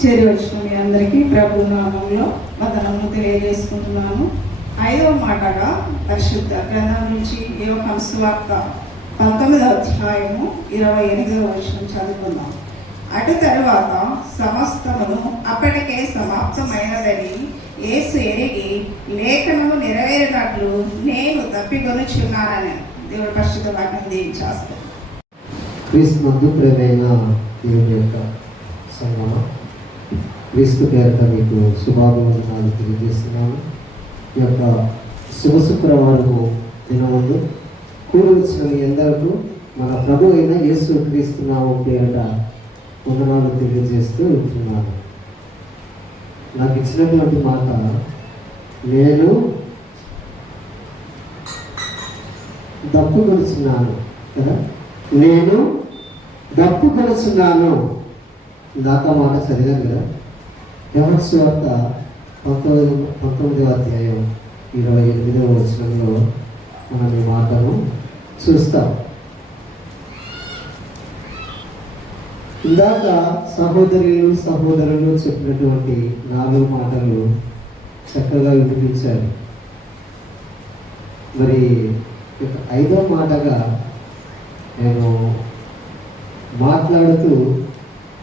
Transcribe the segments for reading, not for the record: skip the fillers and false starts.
చేరి వచ్చిన మీ అందరికీ ప్రభు నామంలో వందనములు తెలియజేసుకుంటున్నాను. 5వ మాటగా పరిశుద్ధ గ్రంథం నుంచి యోహాను సువార్త 19వ అధ్యాయము 28వ వచనం చదువుకుందాం. అటు తరువాత సమస్తమును అప్పటికే సమాప్తమైనదని యేసు ఎరిగి లేఖనము నెరవేరినట్లు నేను తప్పికొనుచున్నానని దేవుడి పరిశుద్ధ వాక్యం దీవించేస్తాను. క్రీస్తునందు ప్రియమైన దేవుని యొక్క సంగమ, క్రీస్తు పేరిట మీకు శుభాభివందనాలు తెలియజేస్తున్నాను. ఈ యొక్క శుభ శుక్రవారము దినమందు కూడి వచ్చిన మీ అందరికీ మన ప్రభు అయిన యేసు క్రీస్తు నామం పేరిట వందనాలు తెలియజేస్తూ ఉంటున్నాను. నాకు ఇచ్చినటువంటి మాట, నేను దప్పు కొలుచున్నాను కదా, నేను దప్పు కొలుచున్నాను. దాకా మాట చదివాను కదా. యోహాను సువార్త 19వ అధ్యాయం 28వ వచనంలో మనం ఈ మాటను చూస్తాం. ఇందాక సహోదరులు చెప్పినటువంటి 4 మాటలు చక్కగా వినిపించారు. మరి 5వ మాటగా నేను మాట్లాడుతూ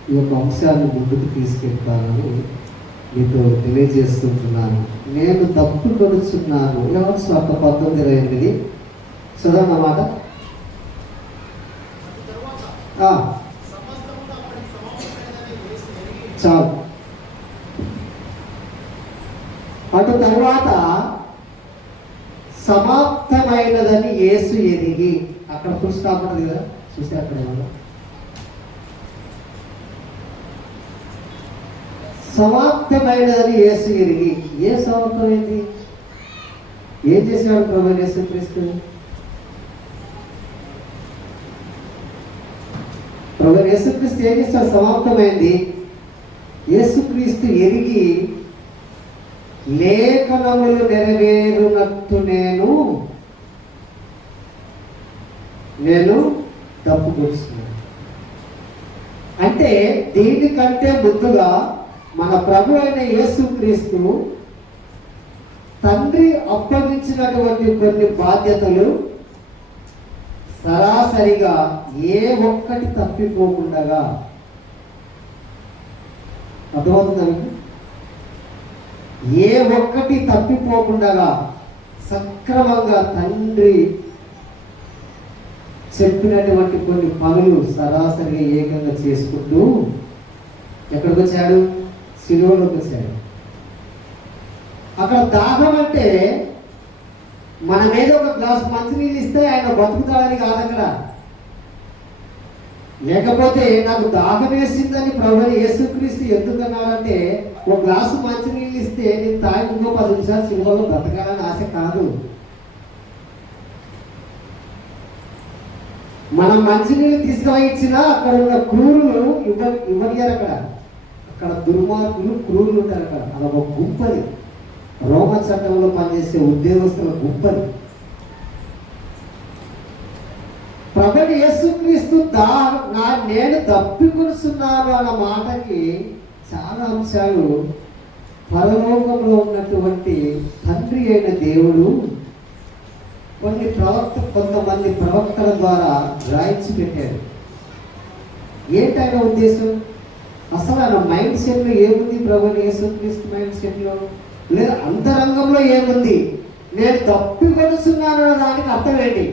ఈ యొక్క అంశాన్ని ముందుకు తీసుకెళ్తానని మీతో తెలియజేస్తుంటున్నాను. నేను తప్పు కొలుచున్నాను. యోహాను సువార్త 19:28 చదవన్నమాట. చాలు. అటు తరువాత సమాప్తమైనదని యేసు ఎరిగి, అక్కడ ఫుల్ స్టాప్ ఉంటుంది కదా, చూస్తే అక్కడ ఏమన్నా సమాప్తమైనదని యేసు ఎరిగి. ఏ సమాప్తమైంది? ఏం చేశాడు ప్రభువైన యేసుక్రీస్తు? ప్రభువైన యేసుక్రీస్తు ఏం చేశాడు? సమాప్తమైంది. యేసుక్రీస్తు ఎరిగి లేఖనములు నెరవేరునట్టు నేను తప్పు కొలుస్తున్నాను. అంటే దీనికంటే ముందుగా మన ప్రభు అయిన యేసుక్రీస్తు తండ్రి అప్పగించినటువంటి కొన్ని బాధ్యతలు సరాసరిగా ఏ ఒక్కటి తప్పిపోకుండా, అర్థమవుతుంది, ఏ ఒక్కటి తప్పిపోకుండా సక్రమంగా తండ్రి చెప్పినటువంటి కొన్ని పనులు సరాసరిగా ఏకంగా చేసుకుంటూ ఎక్కడికి వచ్చాడు? సిలువలోకి వచ్చాడు. అక్కడ దాహం అంటే మన మీద ఒక గ్లాసు మంచినీళ్ళు ఇస్తే ఆయన బతుకుతాడని కాదు. అక్కడ లేకపోతే నాకు దాహం వేసిందని ప్రభువైన యేసుక్రీస్తు ఎందుకన్నాడంటే, ఒక గ్లాసు మంచినీళ్ళు ఇస్తే నేను తాగి ఇంకో 10 నిమిషాలు సిలువలో బ్రతకాలని ఆశ కాదు. మనం మంచినీళ్ళు తీసుకుపోయి ఇచ్చినా అక్కడ ఉన్న క్రూరులు ఇవ్వనియారు. అక్కడ దుర్మార్గులు, క్రూరులు ఉంటారు. అక్కడ అదొక గుంపది, రోమ చట్టంలో పనిచేసే ఉద్యోగస్తుల గుంపది. ప్రభువైన యేసుక్రీస్తు నేను తప్పికొలుచున్నాను అన్న మాటకి చాలా అంశాలు పరలోకంలో ఉన్నటువంటి తండ్రి అయిన దేవుడు కొంతమంది ప్రవక్తల ద్వారా రాయించి పెట్టాడు. ఏంటైనా ఉద్దేశం? అసలు ఆయన మైండ్ సెట్లో ఏముంది? ప్రభువైన యేసుక్రీస్తు మైండ్ సెట్లో లేదా అంతరంగంలో ఏముంది? నేను తప్పికొలుచున్నాను అన్న దానికి అర్థం ఏంటి?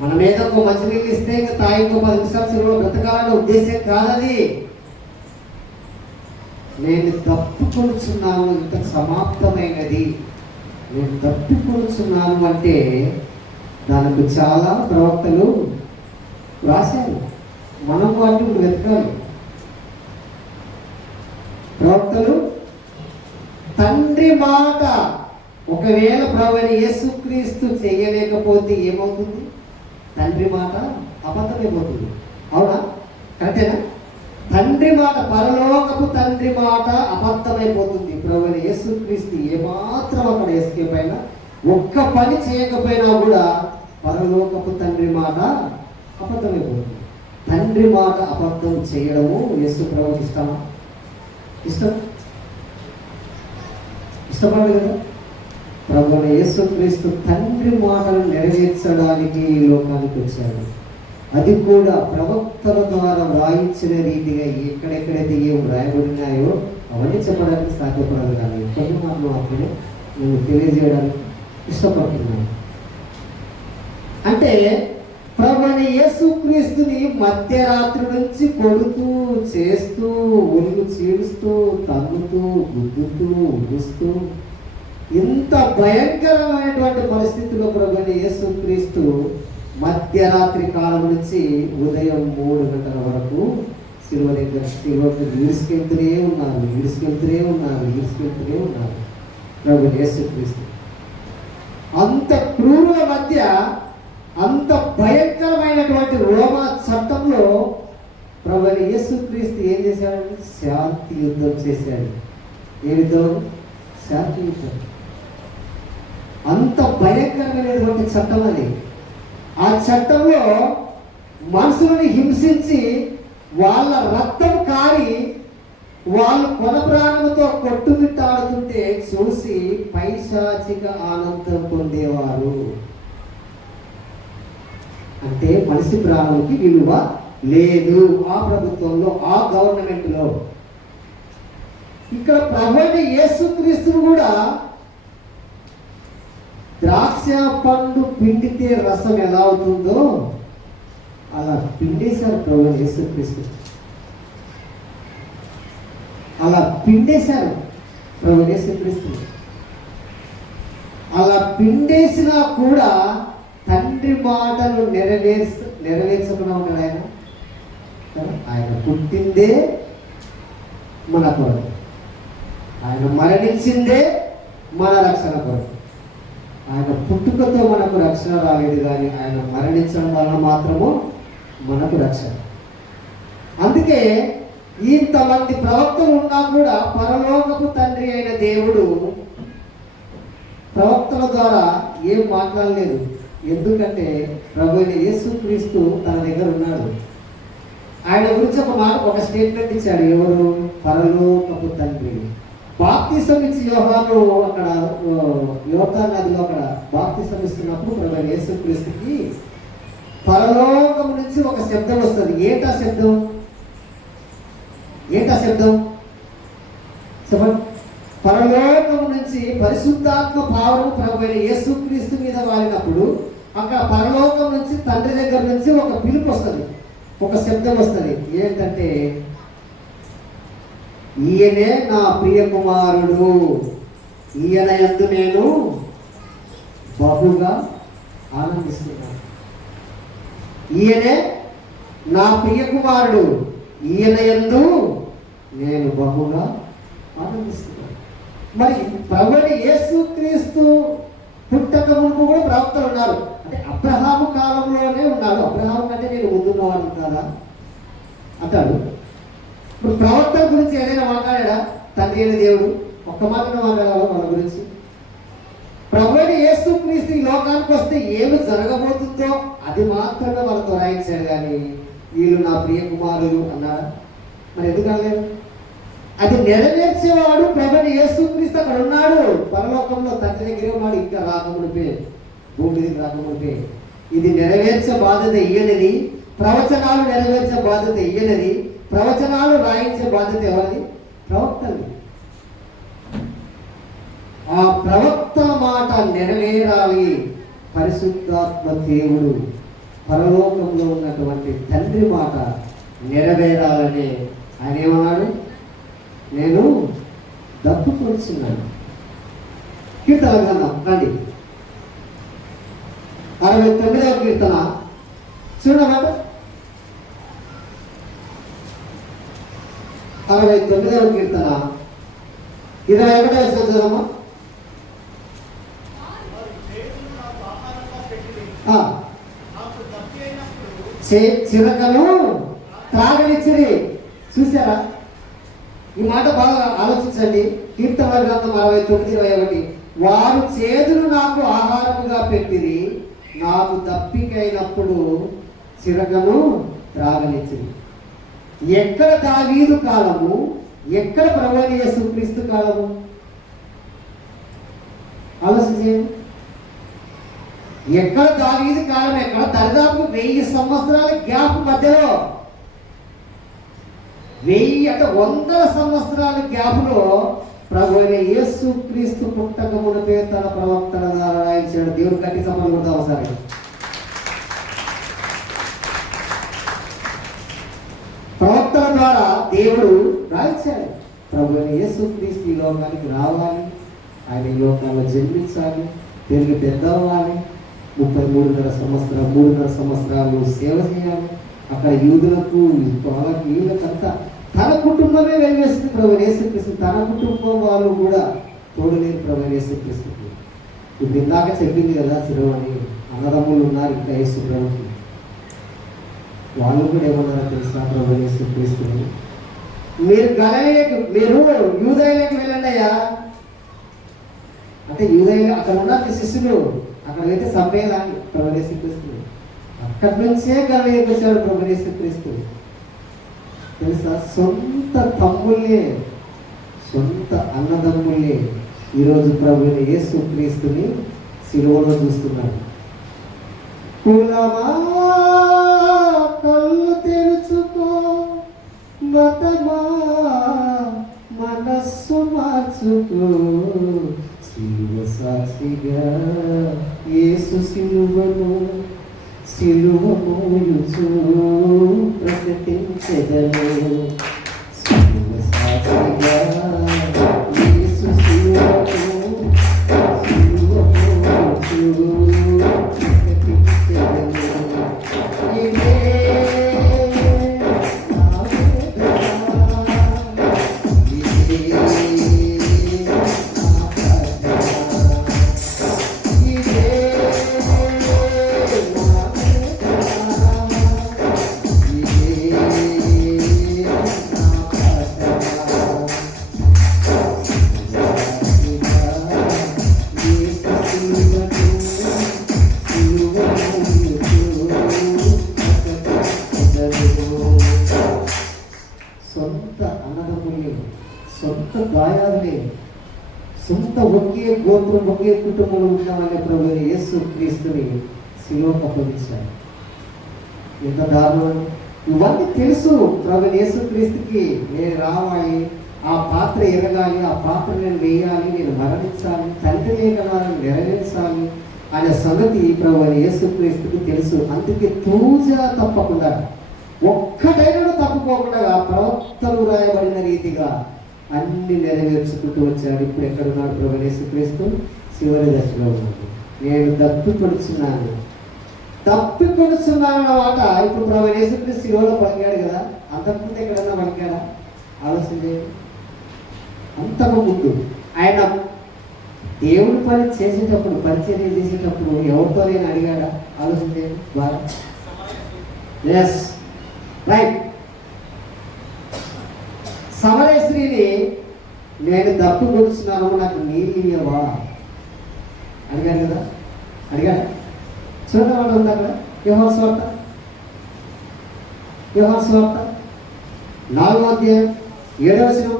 మన మీద ఒక మంచినీళ్ళు ఇస్తే ఇంకా తాయి ఇంకో 10 నిమిషాలు సిలువలో బ్రతకాలనే ఉద్దేశం కాదది. నేను తప్పికొలుచున్నాను, ఇంత సమాప్తమైనది, నేను తప్పికొలుచున్నాను అంటే దానికి చాలా ప్రవక్తలు రాశారు. మనం వాటిని వెతకాలి. ప్రవక్తలు తండ్రి మాట ఒకవేళ ప్రభువైన యేసుక్రీస్తు చేయలేకపోతే ఏమవుతుంది? తండ్రి మాట అబద్ధమైపోతుంది. అవునా? కరెక్టేనా? తండ్రి మాట, పరలోకపు తండ్రి మాట అబద్ధమైపోతుంది. ప్రభువైన యేసుక్రీస్తు ఏమాత్రం అక్కడ ఎస్కేప్ అయినా, ఒక్క పని చేయకపోయినా కూడా పరలోకపు తండ్రి మాట అబద్ధమైపోతుంది. తండ్రి తండ్రి మాట అబద్ధం చేయడము యేసు ప్రభువుకి ఇష్టమా? ఇష్టపడదు కదా. ప్రభువైన యేసుక్రీస్తు తండ్రి మాటను నెరవేర్చడానికి ఈ లోకానికి వచ్చాడు. అది కూడా ప్రవక్తల ద్వారా వ్రాయించిన రీతిగా ఎక్కడెక్కడైతే ఏం వ్రాయబడినాయో అవన్నీ చెప్పడానికి సాధ్యపడదు. కానీ కొన్ని మాటలు మాత్రమే నేను తెలియజేయడానికి ఇష్టపడుతున్నాను. అంటే ప్రభువైన యేసుక్రీస్తుని మధ్యరాత్రి నుంచి కొడుతూ, చేస్తూ, ఒలుగు చీడుస్తూ, తన్నుతూ, గుద్దుతూ, ఉడుస్తూ, ఇంత భయంకరమైనటువంటి పరిస్థితుల్లో ప్రభువైన యేసుక్రీస్తు మధ్యరాత్రి కాలం నుంచి ఉదయం 3 గంటల వరకు శిలువ ఈడ్చుకెళ్తూనే ఉన్నారు ప్రభువైన యేసుక్రీస్తు. అంత క్రూరుల మధ్య, అంత భయంకరమైనటువంటి రోమా చట్టంలో ప్రభువైన యేసుక్రీస్తు ఏం చేశాడంటే శాంతి యుద్ధం చేశాడు. ఏ యుద్ధం? శాంతి యుద్ధం. అంత భయంకరమైనటువంటి చట్టం అది. ఆ చట్టంలో మనుషులను హింసించి వాళ్ళ రక్తం కారి వాళ్ళు కొన ప్రాణంతో కొట్టుమిట్టాడుతుంటే చూసి పైశాచిక ఆనందం పొందేవారు. అంటే మనిషి ప్రాణానికి విలువ లేదు ఆ ప్రభుత్వంలో, ఆ గవర్నమెంట్లో. ఇక్కడ ప్రభువైన యేసుక్రీస్తును కూడా ద్రాక్ష పండు పిండితే రసం ఎలా అవుతుందో అలా పిండేశారు ప్రభువైన యేసుక్రీస్తు. అలా పిండేశారు ప్రభువైన యేసుక్రీస్తు. అలా పిండేసినా కూడా తండ్రి మాటలు నెరవేర్చకుండా ఉన్నాడు ఆయన. ఆయన పుట్టిందే మన కొరకు, ఆయన మరణించిందే మన రక్షణ కొరకు. ఆయన పుట్టుకతో మనకు రక్షణ రాలేదు, కానీ ఆయన మరణించడం వలన మాత్రము మనకు రక్షణ. అందుకే ఇంతమంది ప్రవక్తలు ఉన్నా కూడా పరలోకపు తండ్రి అయిన దేవుడు ప్రవక్తల ద్వారా ఏం మాట్లాడలేదు. ఎందుకంటే ప్రభువైన యేసుక్రీస్తు తన దగ్గర ఉన్నాడు. ఆయన గురించి ఒక స్టేట్మెంట్ ఇచ్చాడు. ఎవరు? పరలోకపు తండ్రి. బాప్తిసం ఇచ్చి యోహాను అక్కడ యోర్దాను నదిలో అక్కడ బాప్తిసం ఇస్తున్నప్పుడు ప్రభువైన యేసుక్రీస్తుకి పరలోకం నుంచి ఒక శబ్దం వస్తుంది. ఏంటా శబ్దం? చెప్పండి. పరలోకం నుంచి పరిశుద్ధాత్మ భావము ప్రభువైన యేసుక్రీస్తు మీద వాలినప్పుడు అక్కడ పరలోకం నుంచి తండ్రి దగ్గర నుంచి ఒక పిలుపు వస్తుంది, ఒక శబ్దం వస్తుంది. ఏంటంటే, ఈయనే నా ప్రియ కుమారుడు, ఈయన యందు నేను బహుగా ఆనందిస్తున్నాను. ఈయనే నా ప్రియ కుమారుడు, ఈయన యందు నేను బహుగా ఆనందిస్తున్నాను. మరి ప్రభువైన యేసుక్రీస్తు పుట్టక ముందు కూడా ప్రవక్తలు ఉన్నారు. అంటే అబ్రహాము కాలంలోనే ఉన్నాడు. అబ్రహాము కంటే నేను ముందున్నవాడు కదా అంటాడు. ఇప్పుడు ప్రవక్తల గురించి ఏదైనా మాట్లాడా? తండ్రి అయిన దేవుడు ఒక్క మాటను మాట్లాడాలి వాళ్ళ గురించి. ప్రభువైన యేసుక్రీస్తు ఈ లోకానికి వస్తే ఏమి జరగబోతుందో అది మాత్రమే వాళ్ళతో రాయించాడు. కానీ వీళ్ళు నా ప్రియ కుమారులు అన్నారా? మరి ఎందుకు అనలేదు? అది నెరవేర్చేవాడు ప్రభువైన యేసుక్రీస్తు అక్కడ ఉన్నాడు. పరలోకంలో తండ్రి దగ్గర ఉన్నాడు. ఇంకా రాకమునిపే, భూమి మీదకి రాకమునిపే. ఇది నెరవేర్చే బాధ్యత ఇయ్యనది. ప్రవచనాలు నెరవేర్చే బాధ్యత ఇయ్యనది. ప్రవచనాలు రాయించే బాధ్యత ఎవరిది? ప్రవక్తది. ఆ ప్రవక్తల మాట నెరవేరాలి. పరిశుద్ధాత్మ దేవుడు పరలోకంలో ఉన్నటువంటి తండ్రి మాట నెరవేరాలని ఆయన ఏమన్నాడు? నేను డబ్బు కొలుచున్నాను. కీర్తన గ్రంథం రండి, 69వ కీర్తన చూడమాట. 69వ కీర్తన 21వ చదువుదమ్మా. చిరకను త్రాగనిచ్చిరి. చూసారా? ఈ మాట బాగా ఆలోచించండి. కీర్తన గ్రంథం 69:21. వారు చేదును నాకు ఆహారముగా పెట్టిరి, నాకు దప్పికైనప్పుడు చిరకను త్రాగనిచ్చింది. ఎక్కడ దావీదు కాలము, ఎక్కడ ప్రభువైన యేసుక్రీస్తు కాలము? ఆలోచించేయండి. ఎక్కడ దావీదు కాలం, ఎక్కడ? దరిదాపు 1000 సంవత్సరాల గ్యాప్ మధ్యలో, 1000 అంటే 100 సంవత్సరాల గ్యాప్లో ప్రభువైన యేసుక్రీస్తు పుట్టక మునిపే తన ప్రవక్తల ద్వారా రాయించాడు. దేవుడు కట్టి సమానం కూడా అవసరం. ప్రవక్తల ద్వారా దేవుడు రాయించాడు. ప్రభువైన యేసుక్రీస్తు ఈ లోకానికి రావాలి, ఆయన ఈ లోకాల్లో జన్మించాలి, తిరిగి పెద్దవ్వాలి, 3.5 సంవత్సరాలు సేవ చేయాలి. అక్కడ యూదులకు, వాళ్ళకి, వీళ్ళకంతా తన కుటుంబమే వెలివేస్తుంది ప్రభువైన యేసుక్రీస్తు. తన కుటుంబం వాళ్ళు కూడా తోడులేని ప్రభువైన యేసుక్రీస్తుకి. ఇప్పుడు ఇందాక చెప్పింది కదా చిరవని, అన్నదమ్ములు ఉన్నారు ఇంకా యేసు ప్రభుకి. వాళ్ళు కూడా ఏమన్నారో తెలుసా ప్రభువైన యేసుక్రీస్తుని? మీరు యూదయలోకి వెళ్ళండి అయ్యా అంటే, యూదయలో అక్కడ ఉన్న శిష్యులు అక్కడ అయితే సభ్యులని ప్రభువైన యేసుక్రీస్తు. అక్కడి నుంచే గలలియకు వచ్చాడు ప్రభువైన యేసుక్రీస్తు. తెలుసా? సొంత తమ్ముళ్ళే, సొంత అన్నదమ్ముళ్ళే ఈరోజు ప్రభువైన యేసుక్రీస్తుని సిలువలో చూస్తున్నారు. కులమా కళ్ళు తెరుచుకో, మతమా మనస్సు మార్చుకో, సిలువ సాక్షిగా యేసు సిలువను మోయుచు ప్రకటించెదను. సిలువ సాక్షిగా యేసు సిలువను మోయుచు ప్రకటించెదను. ఇదే సొంత అన్నదమ్ములే, సొంత గాయాలే, సొంత ఒకే గోత్రం, ఒకే కుటుంబంలో ఉన్నామనే ప్రభువైన యేసుక్రీస్తుని సిలువకు అప్పగించాడు. ఎంత దారుణం! ఇవన్నీ తెలుసు ప్రభువైన యేసుక్రీస్తుకి. నేను రావాలి, ఆ పాత్ర ఎరగాలి, ఆ పాత్ర నేను వేయాలి, నేను మరణించాలి, తండ్రి లేఖనాలను నెరవేర్చాలి అనే సంగతి ప్రభువైన యేసుక్రీస్తుకి తెలుసు. అందుకే తూజా తప్పకుండా, ఒక్కటైనా తప్పుకోకుండా ప్రవక్తలు రాయబడిన రీతిగా అన్ని నెరవేర్చుకుంటూ వచ్చాడు. ఇప్పుడు ఎక్కడున్నాడు ప్రభువైన యేసుక్రీస్తు? చివరి దశలో ఉన్నాడు. నేను తప్పికొడుచున్నాను అన్నమాట. ఇప్పుడు ప్రభువైన యేసుక్రీస్తు శిలువలో పలికాడు కదా, అంతకుముందు ఎక్కడన్నా పలికాడా? ఆలోచన చేయండి. అంతకు ముందు ఆయన దేవుడి పని చేసేటప్పుడు, పరిచర్య చేసేటప్పుడు ఎవరితో నేను అడిగాడా? ఆలోచన చేయండి బాగా. Yes, right. సమరయ స్త్రీని నేను దప్పు కొడుచున్నాను, నాకు నీళ్ళు ఇవ్వవా అడిగాడు కదా, అడిగాడు. చూడండి వాడు ఉంది అక్కడ. యోహాను సువార్త 4వ అధ్యాయం 7వ వచనం.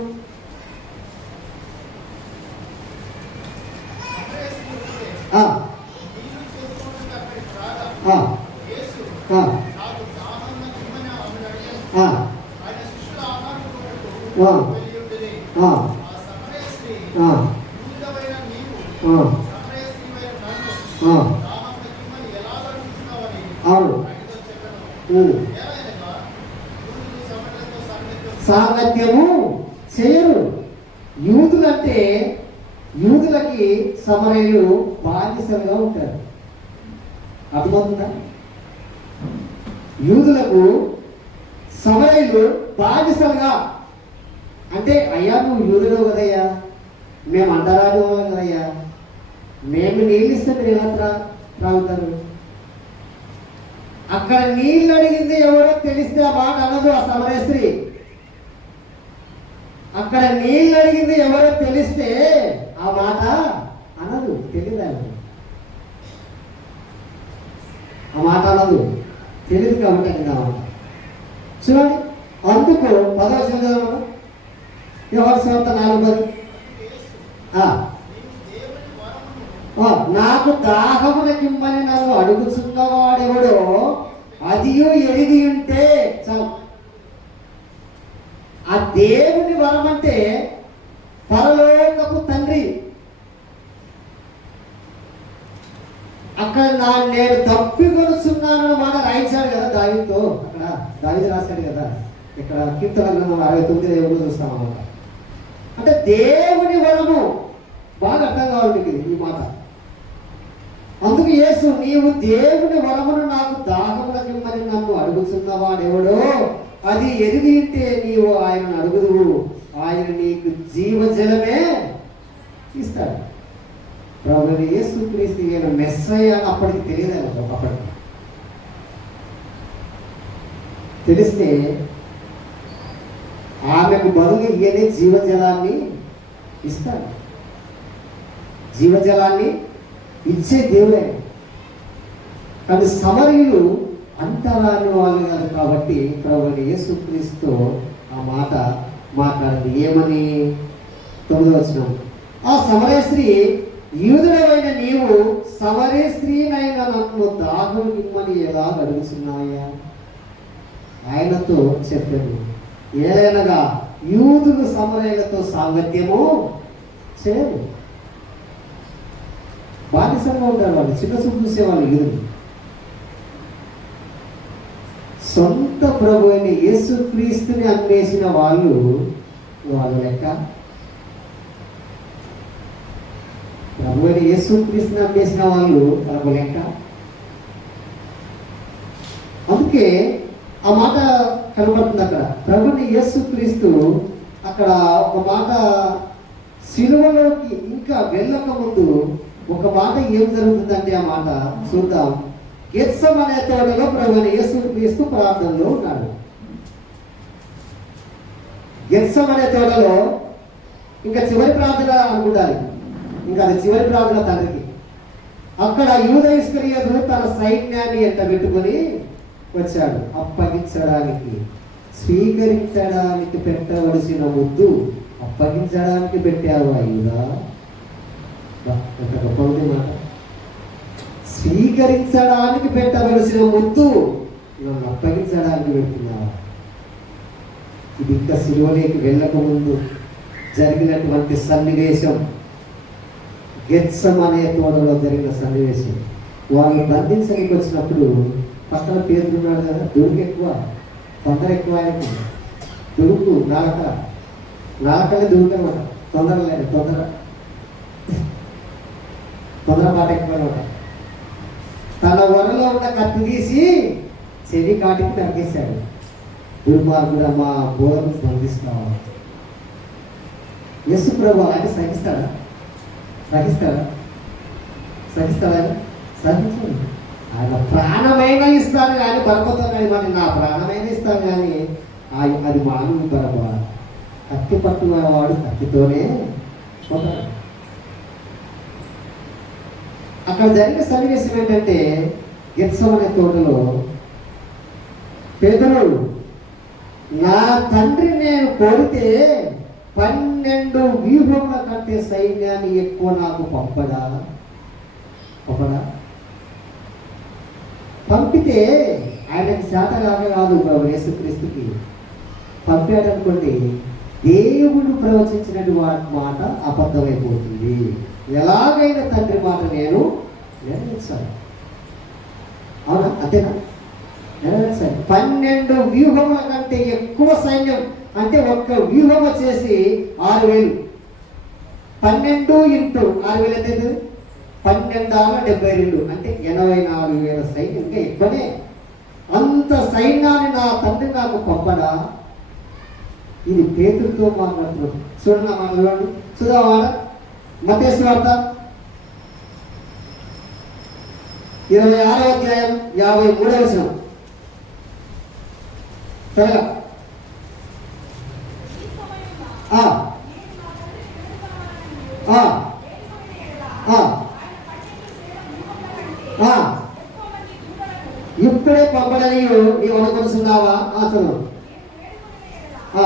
సాంగత్యము చేయరు. యూదులకి సమరయులు బానిసలుగా ఉంటారు. అర్థమవుతుందా? యూదులకు సమరయులు బానిసలుగా అంటే, అయ్యా నువ్వు యూదుడు కదయ్యా, మేము అంటరాని వాళ్ళం కదయ్యా, మేము నీళ్ళు ఇస్తే మీరు ఎలా త్రాగుతారు? అక్కడ నీళ్ళు అడిగింది ఎవరో తెలిస్తే ఆ మాట అనదు ఆ సమరయ స్త్రీ. అక్కడ నీళ్ళు అడిగింది ఎవరో తెలిస్తే ఆ మాట అనదు. తెలియదు, ఆ మాట అనదు. తెలియదు కాబట్టి అన్నమాట. చూడండి, అందుకు 10వ చదవడం యోహాను సువార్త 4:10. నాకు దాహమునకిమ్మని నన్ను అడుగుచున్నవాడెవడో అదియు ఎరిగి ఉంటే చాలు. ఆ దేవుని వరం అంటే పరలోకపు తండ్రి. అక్కడ నేను తప్పికొనుచున్నాను మాట రాయించాడు కదా దావీదుతో. అక్కడ దావీదు రాశాడు కదా, ఇక్కడ కీర్తన గ్రంథం 69 చూస్తాం అన్నమాట. అంటే దేవుని వరము బాగా అర్థం కావాలి మీకు ఈ మాట. అందుకు యేసు, నీవు దేవుని వరమును నాకు దాహమునకిమ్మని నన్ను అడుగుచున్నవాడెవడో అది ఎరిగి ఉంటే నీవు ఆయనను అడుగుదువు, ఆయన నీకు జీవజలమే ఇస్తాడు. ప్రభువైన యేసుక్రీస్తు ఈయన మెస్సయ్య అని అప్పటికి తెలియదు. ఒకప్పటికి తెలిస్తే ఆమెకు బదులు ఈయనే జీవజలాన్ని ఇస్తాడు. జీవజలాన్ని ఇచ్చే దేవుడే. కానీ సమరయులు అంతరాని వాళ్ళు కాదు కాబట్టి ప్రభువైన యేసుక్రీస్తు ఆ మాట మాట్లాడింది. ఏమని? 9వ వచనం, ఆ సమరయ స్త్రీ, యూదుడవైన నీవు సమరయ స్త్రీనైనా నన్ను దాహం ఇమ్మని ఎలా అడుగుతున్నాయా? ఆయనతో చెప్పాను, ఏలైనగా యూదులు సమరయులతో సాంగత్యము చేయరు. బానిసంగా ఉంటారు వాళ్ళు, చిన్న చూపు చూసేవాళ్ళు యూదులు. సొంత ప్రభు అయిన యేసుక్రీస్తుని అన్వేషిన వాళ్ళు లెక్క. ప్రభు అయిన యేసుక్రీస్తుని అన్వేషిన వాళ్ళు లెక్క. అందుకే ఆ మాట కనబడుతుంది అక్కడ. ప్రభుని యేసుక్రీస్తు అక్కడ ఒక మాట, సిలువలోకి ఇంకా వెళ్ళక ముందు ఒక మాట ఏం జరుగుతుందంటే ఆ మాట చూద్దాం. గెత్సెమనే తోటలో ప్రభువైన యేసుక్రీస్తు ప్రార్థనలో ఉన్నాడు. గెత్సెమనే తోటలో ఇంకా చివరి ప్రార్థన అనుకుంటారు, ఇంకా అది చివరి ప్రార్థన తండ్రికి. అక్కడ యూద ఇస్కరియోతు తన సైన్యాన్ని ఎంట పెట్టుకొని వచ్చాడు. అప్పగించడానికి, స్వీకరించడానికి పెట్టవలసిన ముద్దు అప్పగించడానికి పెట్టావు అయ్యుదా. ఎంత గొప్ప ఉంది మాట. స్వీకరించడానికి పెట్టవలసిన ముద్దు నన్ను అప్పగించడానికి పెడుతున్నావా? ఇది ఇంకా సిలువలోకి వెళ్ళక ముందు జరిగినటువంటి సన్నివేశం. గెత్సెమనే తోటలో జరిగిన సన్నివేశం. వాళ్ళు బంధించడానికి వచ్చినప్పుడు పక్కన పేదలు ఉన్నాడు కదా, దుడుకు ఎక్కువ, తొందర ఎక్కువ. ఆయనకు దుడుకు నాలకలే దుడుకనమాట. తొందరపాటు ఎక్కువ అనమాట. తన వరలో ఉన్న కత్తి తీసి చెవి కాటికి తగ్గిస్తాడు. దుర్మార్గుడు మా బోధను స్పందిస్తావా? యేసు ప్రభు ఆయన సహిస్తాడా? సహించండి. ఆయన ప్రాణమైన ఇస్తాను కానీ బలపోతాను, మరి నా ప్రాణమైన ఇస్తాను కానీ అది మానవుని బలప. కత్తి పట్టుకునేవాడు కత్తితోనే పోతాడు. అక్కడ జరిగిన సన్నివేశం ఏంటంటే, గెత్సెమనే తోటలో పేదలు, నా తండ్రి నేను కోరితే 12 వ్యూహముల కంటే సైన్యాన్ని ఎక్కువ నాకు పంపడా? పంపితే ఆయనకి శాతగాక కాదు ప్రభు యేసుక్రీస్తుకి. పంపాడనుకోండి, దేవుడు ప్రవచించినటువంటి మాట అబద్ధమైపోతుంది. ఎలాగైనా తండ్రి మాట నేను నెరవేర్చాలి. అవునా? అంతేనా? నెరవేర్చాలి. 12 వ్యూహముల కంటే ఎక్కువ సైన్యం అంటే ఒక్క వ్యూహం వచ్చేసి 6000. 12 ఇంటూ 6000 అంటే 12/72 అంటే 84,000 సైన్యం. ఇంకా ఎక్కువనే. అంత సైన్యాన్ని నా తండ్రి నాకు పంపడా? ఇది పేతురుతో మాట్లాడుతున్నాడు. చూడండి మాట్లాడు, చూద్దాం. మత్తయి సువార్త 26వ అధ్యాయం 53వ వచనం. త్వరగా. ఇప్పుడే పంపడని నీవు అనుకుంటున్నావా? చదువు. ఆ,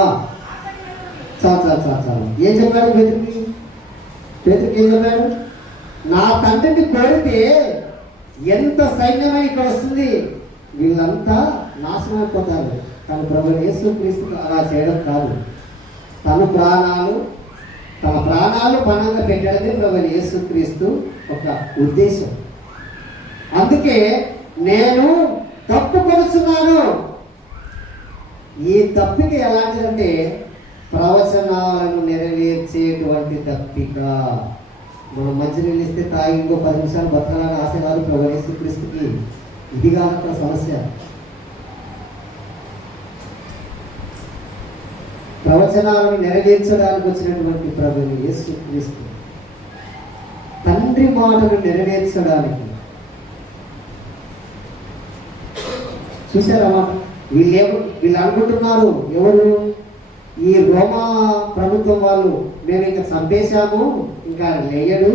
ఆ. చాలు ఏం చెప్పాడు పేతురికి? పేతురికి ఏం చెప్పాడు? నా తండ్రిని కోరితే ఎంత సైన్యమై ఇక్కడ వస్తుంది, వీళ్ళంతా నాశనం అయిపోతారు. కానీ ప్రభు యేసుక్రీస్తు అలా చేయడం కాదు. తన ప్రాణాలు పణంగా పెట్టడమే ప్రభు యేసుక్రీస్తు ఒక ఉద్దేశం. అందుకే నేను తప్పుకొనుచున్నాను. ఈ తప్పిక ఎలాంటిదంటే ప్రవచనాలను నెరవేర్చేటువంటి తప్పిక. మనం మంచినీళ్ళు ఇస్తే తాగి ఇంకో 10 నిమిషాలు బతకాలని ఆశగారు ప్రభు యేసుక్రీస్తుకి. ఇది కాదు అక్కడ సమస్య. ప్రవచనాలను నెరవేర్చడానికి వచ్చినటువంటి ప్రభు యేసుక్రీస్తు తండ్రి మాటను నెరవేర్చడానికి. చూసారా? వీళ్ళు అనుకుంటున్నారు, ఎవరు? ఈ రోమా ప్రభుత్వం వాళ్ళు, మేము ఇంకా చంపేశాము, ఇంకా ఆయన లేయడు.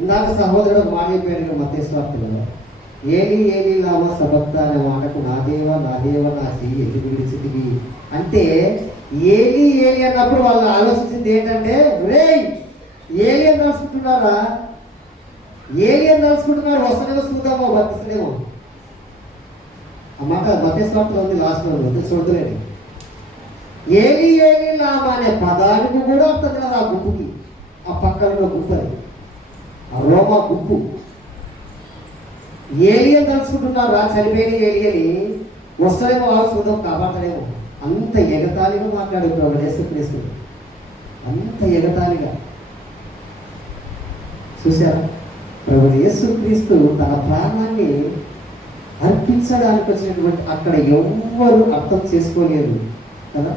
ఇందాక సహోదరుడు మాట చెప్పాడు మత్తయి ఏలి లామా సబక్తా అనే మాటకు నా దేవ నా చెయ్యి ఎందుకు విడిచితివి అంటే, ఏలి అన్నప్పుడు వాళ్ళు ఆలోచించింది ఏంటంటే, ఏలియన్ తలుచుకుంటున్నారా? వస్తనేమో చూద్దామో బతిస్తేమో. ఆ మాట మత్తయి ఉంది లాస్ట్ చూడలేదు. ఏలి లామా అనే పదానికి కూడా అర్థం కదా ఆ గుంపుకి. ఆ పక్కన గుంపు అది, ఆ రోమా గుంపు. ఏలియన్ తలుచుకుంటున్నారా? చనిపోయిన ఏలియని వస్తారేమో, వాళ్ళు చూద్దాం కాపాడతారేమో. అంత ఎగతాళిగా మాట్లాడు ప్రభు యేసుక్రీస్తు, అంత ఎగతాళిగా. చూసారా? ప్రభు యేసుక్రీస్తు తన ప్రాణాన్ని అర్పించడానికి వచ్చినటువంటి అక్కడ ఎవ్వరు అర్థం చేసుకోలేరు కదా.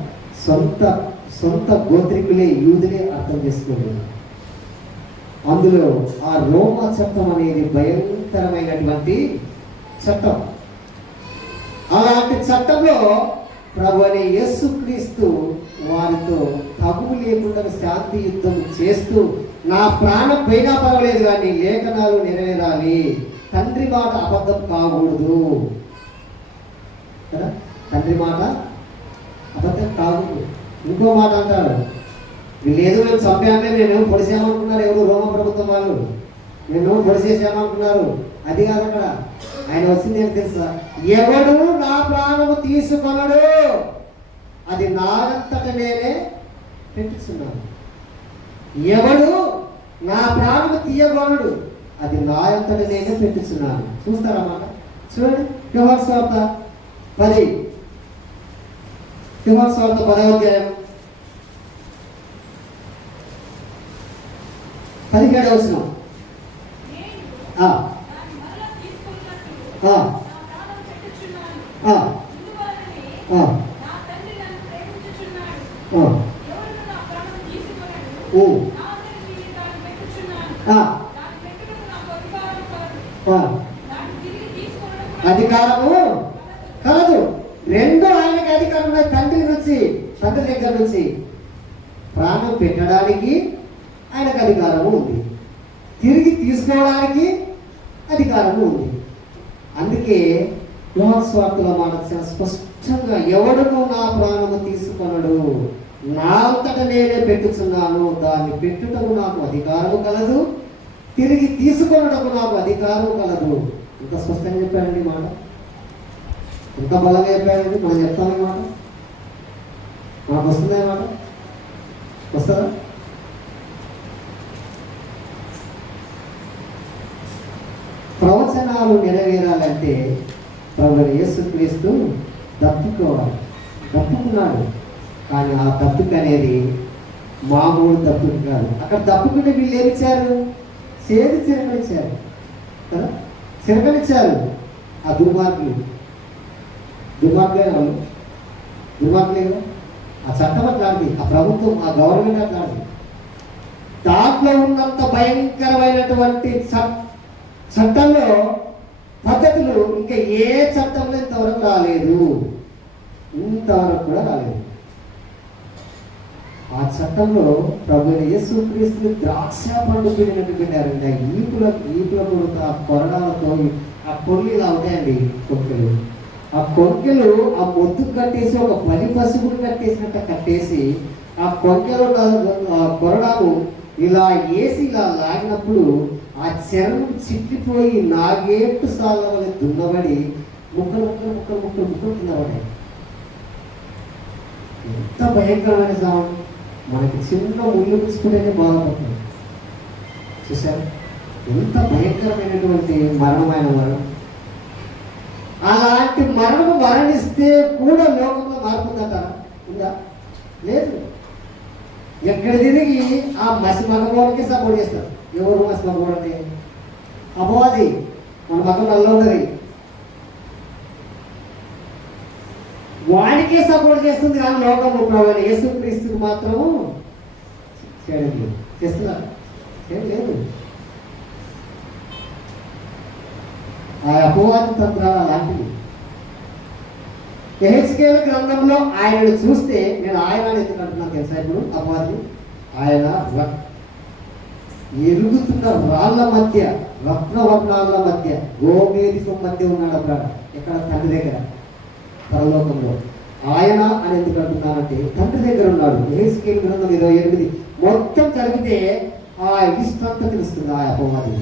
సొంత గోత్రికులే, యూదులే అర్థం చేసుకోలేరు. అందులో ఆ రోమా చట్టం అనేది భయంకరమైనటువంటి చట్టం. అలాంటి చట్టంలో ప్రభు అనే యేసుక్రీస్తు వారితో తగువు లేకుండా శాంతి యుద్ధం చేస్తూ, నా ప్రాణం పోయినా పర్వాలేదు కానీ లేఖనాలు నెరవేరాలి, తండ్రి మాట అబద్ధం కాకూడదు కదా. తండ్రి మాట అబద్ధం కాకూడదు. ఇంకో మాట అంటారు, వీళ్ళేదో మేము చంపామే, మేము పొడిసామనుకున్నారు ఎవరు? రోమ ప్రభుత్వం వాళ్ళు మేము పొడిసేసామనుకున్నారు. అది కాదు అక్కడ. ఆయన వచ్చింది ఏం తెలుసా? ఎవడు నా ప్రాణము తీసుకొనడు, అది నారంతట నేనే పెట్టుచున్నాను. ఎవడు నా ప్రాణము తీయగొనడు, అది నా అంతట నేనే పెట్టుచున్నాను. చూస్తారన్నమాట. చూడండి, యోహాను సువార్త 10, యోహాను సువార్త 10వ అధ్యాయం 17వ వచనం. అధికారము కలదు. రెండు ఆయనకి అధికారం ఉన్నాయి. తండ్రి దగ్గర నుంచి ప్రాణం పెట్టడానికి ఆయనకు అధికారము ఉంది, తిరిగి తీసుకోవడానికి అధికారము ఉంది. అందుకే యోహాను సువార్తలో మాట స్పష్టంగా, ఎవడును నా ప్రాణము తీసుకొనడు, నా అంతట నేనే పెట్టుచున్నాను, దాన్ని పెట్టుటకు నాకు అధికారము కలదు, తిరిగి తీసుకొనటకు నాకు అధికారము కలదు. ఇంత స్పష్టంగా చెప్పాడండి మాట. ఎంత బలంగా చెప్పాడండి. మనం చెప్తామని మాట మనకు వస్తుందా? మాట వస్తుందా? ప్రవచనాలు నెరవేరాలంటే ప్రభు యేసుక్రీస్తు తప్పుకున్నాడు. కానీ ఆ తప్పుకు అనేది మామూలు తప్పుకు కాదు. అక్కడ తప్పుకుంటే వీళ్ళు ఏమిచ్చారు? చిరకనిచ్చారు కదా. చిరకనిచ్చారు ఆ దుర్మార్గులే వాళ్ళు. దుర్మార్గులే కదా. ఆ చట్టం అట్లాంటిది, ఆ ప్రభుత్వం, ఆ గవర్నమెంట్ అట్లాంటిది. దాంట్లో ఉన్నంత భయంకరమైనటువంటి చట్టంలో పద్ధతులు ఇంకా ఏ చట్టంలో ఇంతవరకు రాలేదు. ఆ చట్టంలో ప్రభు యేసుక్రీస్తు ద్రాక్ష పండు పిండినట్టు పెట్టారండి. ఈపుల కొడుకు ఆ కొరడాలతో ఆ కొర్రలు ఇలా ఉంటాయండి, కొంకెలు. ఆ కొంకెలు ఆ మొద్దు కట్టేసి ఒక 10 పసుపులు కట్టేసినట్టు కట్టేసి ఆ కొంకెలో కొరడాలు ఇలా వేసి ఇలా లాగినప్పుడు ఆ చర్మం చిట్లిపోయి నాగేట్టు సాల వల్ల దున్నబడి ముక్కలు ముక్కలు ముక్కలు ముక్కలు ముక్కలు కింద పడ్డాయి. ఎంత భయంకరమైన సాగు. మనకి చిన్న ముళ్ళు తీసుకుంటేనే బాధపడుతుంది. చూసారు ఎంత భయంకరమైనటువంటి మరణమైన మరణం. అలాంటి మరణము మరణిస్తే కూడా లోకంలో మార్పు ఉందా? లేదు. ఎక్కడ తిరిగి ఆ మసి మగబోడికి సపోర్ట్ చేస్తారు. ఎవరు మసి మగబోడు అంటే అపవాది. మన మగం నల్ల ఉన్నది, వాడికే సపోర్ట్ చేస్తుంది. కానీ లోకము ప్రభు యేసుక్రీస్తుకు మాత్రము చేయడం లేదు. చేస్తున్నారు? ఏం లేదు. ఆ అపవాది తంత్రాలు అలాంటివి. యెహెజ్కేలు గ్రంథంలో ఆయనను చూస్తే, నేను ఆయన ఎందుకు అంటున్నాను తెలుసా? ఇప్పుడు అపవాది ఆయన ఎరుగుతున్న రాళ్ల మధ్య, రత్నవర్ణాల మధ్య, గోమేధికం మధ్య ఉన్నాడు. అప్పుడు ఎక్కడ? తండ్రి దగ్గర, పరలోకంలో. ఆయన అని ఎందుకు అంటున్నానంటే తండ్రి దగ్గర ఉన్నాడు. యెహెజ్కేలు గ్రంథం 28 మొత్తం చదివితే ఆ ఇష్టంతా తెలుస్తుంది ఆ అపవాది.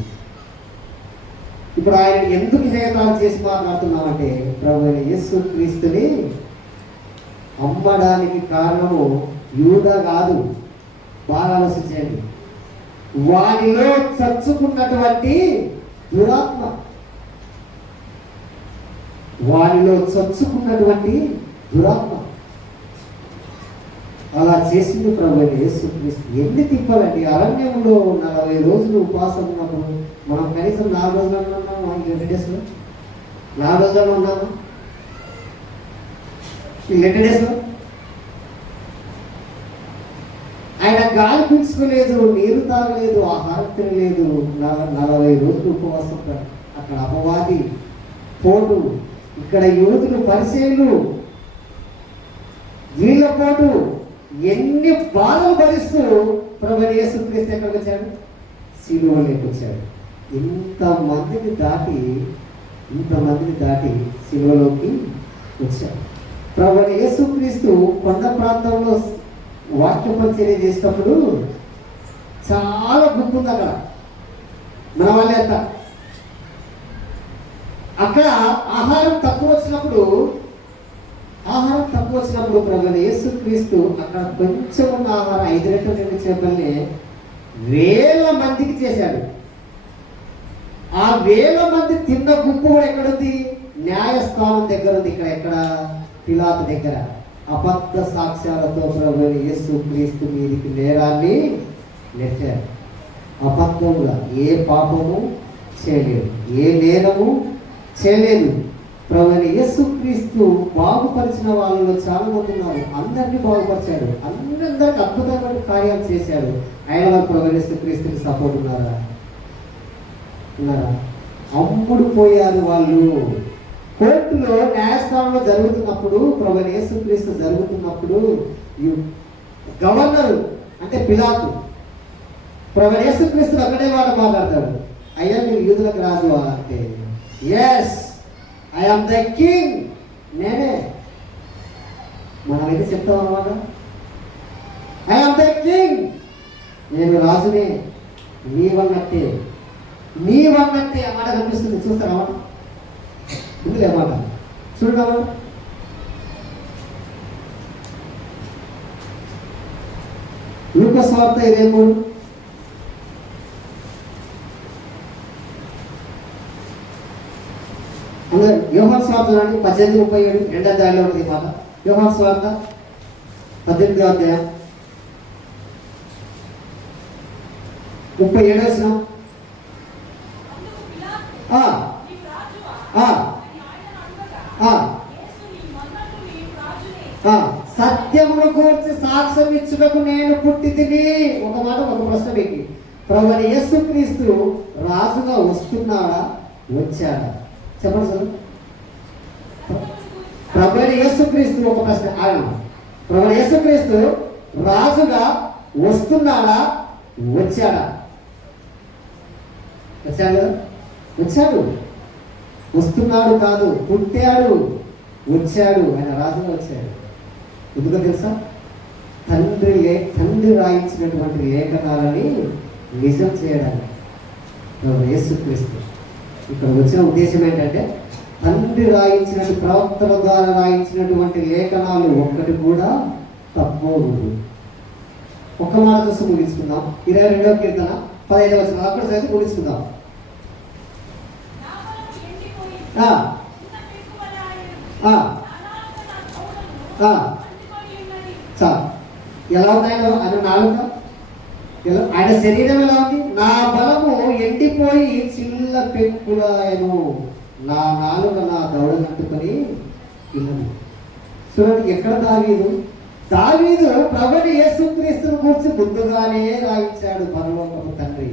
ఇప్పుడు ఆయన ఎందుకు హేతాలు చేసి మాట్లాడుతున్నామంటే ప్రభు యేసు క్రీస్తుని అమ్మడానికి కారణము యూదా కాదు. బాగా ఆలోచించండి. వాడిలో చచ్చుకున్నటువంటి దురాత్మ, వాడిలో చచ్చుకున్నటువంటి దురాత్మ అలా చేసింది ప్రభు యేసు క్రీస్తు. ఎన్ని తిప్పాలండి. అరణ్యంలో 40 రోజులు ఉపవాసం ఉన్నప్పుడు మనం కనీసం 4 రోజులు ఉన్నాము. 8 డేస్లో 4 రోజుల్లో ఉన్నాము. ఈ 8 డేస్లో ఆయన గాలి పీల్చుకోలేదు, నీరు తాగలేదు, ఆహారం తినలేదు. 40 రోజులు ఉపవాసం. అక్కడ అపవాది పోటు, ఇక్కడ యూదులు పరిచయులు, వీళ్ళ పోటు, ఎన్ని బాధలు భరిస్తూ ప్రభు యేసుక్రీస్తు ఎక్కడికి వచ్చాడు? సిలువలోకి వచ్చాడు. ఇంతమందిని దాటి సిలువలోకి వచ్చాడు. ప్రభు యేసుక్రీస్తు కొండ ప్రాంతంలో వాక్య పరిచర్య చేసినప్పుడు చాలా గుంపు ఉంది అక్కడ. మన వాళ్ళే అంతా. అక్కడ ఆహారం తక్కువ వచ్చినప్పుడు ప్రభు యేసుక్రీస్తు అక్కడ కొంచెం ఉన్న ఆహారం 5 రెట్లు 2 చేపల్ని 1000 మందికి చేశాడు. ఆ 1000 మంది తిన్న గుంపు కూడా ఎక్కడుంది? న్యాయస్థానం దగ్గర ఉంది. ఇక్కడ ఎక్కడ? పిలాతు దగ్గర. అబద్ధ సాక్ష్యాలతో ప్రభు యేసుక్రీస్తు మీదికి నేరాన్ని నెట్టారు. అబద్ధంగా ఏ పాపము చేయలేదు, ఏ నేరము చేయలేదు. ప్రభు యేసుక్రీస్తు బాగుపరిచిన వాళ్ళలో చాలా మంది ఉన్నారు. అందరినీ బాగుపరిచాడు. అందరికి అద్భుతమైన కార్యాలు చేశాడు. ఆయన వాళ్ళు ప్రభు యేసుక్రీస్తుకి సపోర్ట్ ఉన్నారా? అమ్ముడు పోయారు వాళ్ళు. కోర్టులో న్యాయస్థానంలో జరుగుతున్నప్పుడు, ప్రభు యేసుక్రీస్తు జరుగుతున్నప్పుడు గవర్నరు అంటే పిలాతు ప్రభు యేసుక్రీస్తు అక్కడే మాట మాట్లాడతాడు. అయ్యా మీరు యూదులకు రాజు అంటే, yes I am the king, నేనే. మనమైతే చెప్తాం అన్నమాట, ఐ ఆమ్ ద కింగ్, నేను రాజునే, నీవన్నట్టే అన్నమాట కనిపిస్తుంది. చూస్తారా ఇందులో అన్నమాట? చూడమా? లూకా సువార్త 23 యోహాను సువార్త 18:37 రెండో అధ్యాయంలో ఉంటుంది మాట. యోహాను సువార్త 18వ అధ్యాయం 37వ వచనం. సత్యమును గురించి సాక్ష్యం ఇచ్చుటకు నేను పుట్టి తిని. ఒక మాట, ఒక ప్రశ్న మీకు. ప్రభు యేసుక్రీస్తు రాజుగా వస్తున్నాడా, వచ్చాడా? చెప్పండి సార్. ప్రభు యేసుక్రీస్తు, ఒక ప్రశ్న ఆయన, ప్రభు యేసుక్రీస్తు రాజుగా వస్తున్నాడా, వచ్చాడా? వచ్చాడు కదా? వచ్చాడు. వస్తున్నాడు కాదు, పుట్టాడు, వచ్చాడు. ఆయన రాజుగా వచ్చాడు. ఎందుకో తెలుసా? తండ్రి రాయించినటువంటి లేఖనాలని నిజం చేయడానికి యేసుక్రీస్తు ఇక్కడ వచ్చిన ఉద్దేశం ఏంటంటే, తండ్రి రాయించినటువంటి ప్రవక్తల ద్వారా రాయించినటువంటి లేఖనాలు ఒక్కటి కూడా తప్పకూడదు. ఒక్క మాట చూసి ముగించుకుందాం. 22వ కీర్తన 15వ వచనం అక్కడ చదివి ముగించుకుందాం. చాలు. ఎలా ఉన్నాయి ఆయన నాలుక? ఆయన శరీరం ఎలా ఉంది? నా బలము ఎండిపోయి చిల్ల పెంకులాయను, నా నాలుక నా దౌడనంటుకొని పిల్లలు. చూడండి, ఎక్కడ దావీదు ప్రభుని యేసుక్రీస్తును గురించి ముందుగానే రాయించాడు పరలోకపు తండ్రి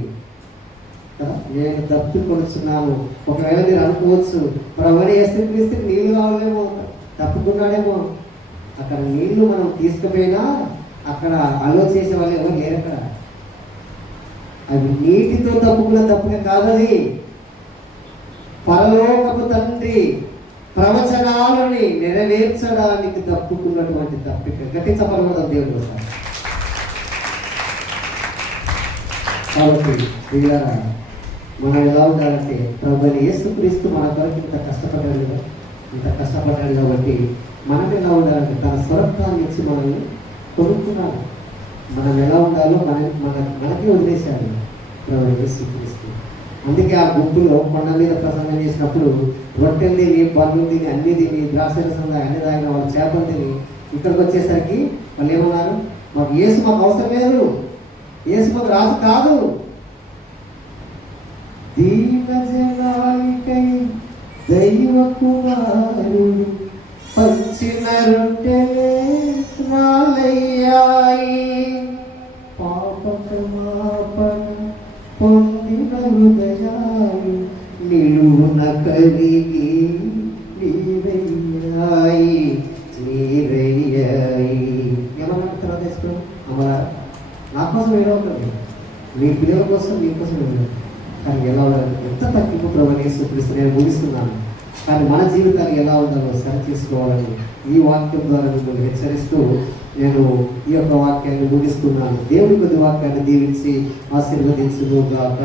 కదా. నేను తప్పుకొనుచున్నాను. ఒకవేళ మీరు అనుకోవచ్చు, ప్రభుని యేసుక్రీస్తుకి నీళ్లు కావాలేమో, తప్పుకున్నాడేమో. అక్కడ నీళ్లు మనం తీసుకుపోయినా అక్కడ ఆలోచించే వాళ్ళు ఎవరు లేరు. అక్కడ అవి నీటితో తప్పుకున్న తప్పుగా కాదది. పరలోకపు తండ్రి ప్రవచనాలని నెరవేర్చడానికి తప్పుకున్నటువంటి తప్పిక. గట్టించబడడం దేవుడు వస్తారు. కాబట్టి వీళ్ళారా, మనం ఎలా ఉండాలంటే, ప్రభుని యేసుక్రీస్తు మన కొరకు ఇంత కష్టపడ్డాడు కాబట్టి మనం ఎలా ఉండాలంటే, తన స్వరత్వాన్ని ఇచ్చి మనల్ని కొనుక్కున్నాడు. మనం ఎలా ఉండాలో మనకి వదిలేశాడు ప్రభుని యేసుక్రీస్తు. అందుకే ఆ గుంపులో కొండ మీద ప్రసంగం చేసినప్పుడు రొట్టెలు తిని, పళ్ళు తిని, అన్ని తిని, ద్రాక్షరసంగా అన్ని తాగిన వాళ్ళు, చేపలు తిని ఇక్కడికి వచ్చేసరికి వాళ్ళు ఏమన్నారు? మాకు యేసు మాకు అవసరం లేదు, యేసు మాకు రాజు కాదు. దీనజనాలికై దైవ కుమారుడు పంచిన రొట్టెలే రాలయ్యాయి, పాప క్షమాపణ పొందిన హృదయాలు నిలువున కలిగి నీరయ్యాయి. ఏమన్నా తెలుసుకో అమరా, నా కోసం ఏడవలేదు, మీ పిల్లల కోసం మీకోసం ఏడవలేదు. కానీ ఎలా ఉండాలి? ఎంత తగ్గింపు ప్రభుని యేసుక్రీస్తు నేను ముగిస్తున్నాను. కానీ మన జీవితాలు ఎలా ఉండాలో సరి చేసుకోవాలని ఈ వాక్యం ద్వారా మిమ్మల్ని హెచ్చరిస్తూ నేను ఈ యొక్క వాక్యాన్ని ముగిస్తున్నాను. దేవుని కొద్ది వాక్యాన్ని దీవించి ఆశీర్వదించును గాక.